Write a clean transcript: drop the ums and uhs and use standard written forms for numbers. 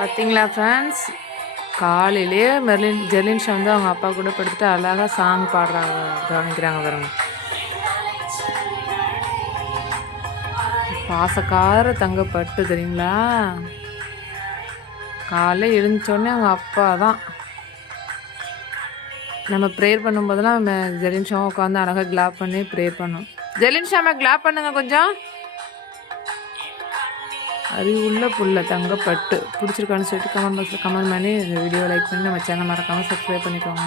பார்த்தீங்களா ஃப்ரெண்ட்ஸ், காலையிலேயே ஜெர்லின்ஷா வந்து அவங்க அப்பா கூட படுத்துட்டு அழகாக சாங் பாடுறாங்க, கவனிக்கிறாங்க பாருங்க. பாசக்கார தங்கப்பட்டு தெரியுங்களா. காலையில் எழுந்தோடனே அவங்க அப்பா தான். நம்ம ப்ரேயர் பண்ணும்போதெல்லாம் நம்ம ஜெர்லின்ஷாவை உட்காந்து அழகாக கிளாப் பண்ணி ப்ரேயர் பண்ணோம். ஜெர்லின்ஷாவை கிளாப் பண்ணுங்க கொஞ்சம். அறிவுள்ள புள்ள தங்கப்பட்டு. பிடிச்சிருக்கான்னு சொல்லிட்டு கமெண்ட் பாக்ஸில் கமெண்ட் பண்ணி இந்த வீடியோ லைக் பண்ணி நம்ம சேனல் மறக்காமல் சப்ஸ்கிரைப் பண்ணிக்கோங்க.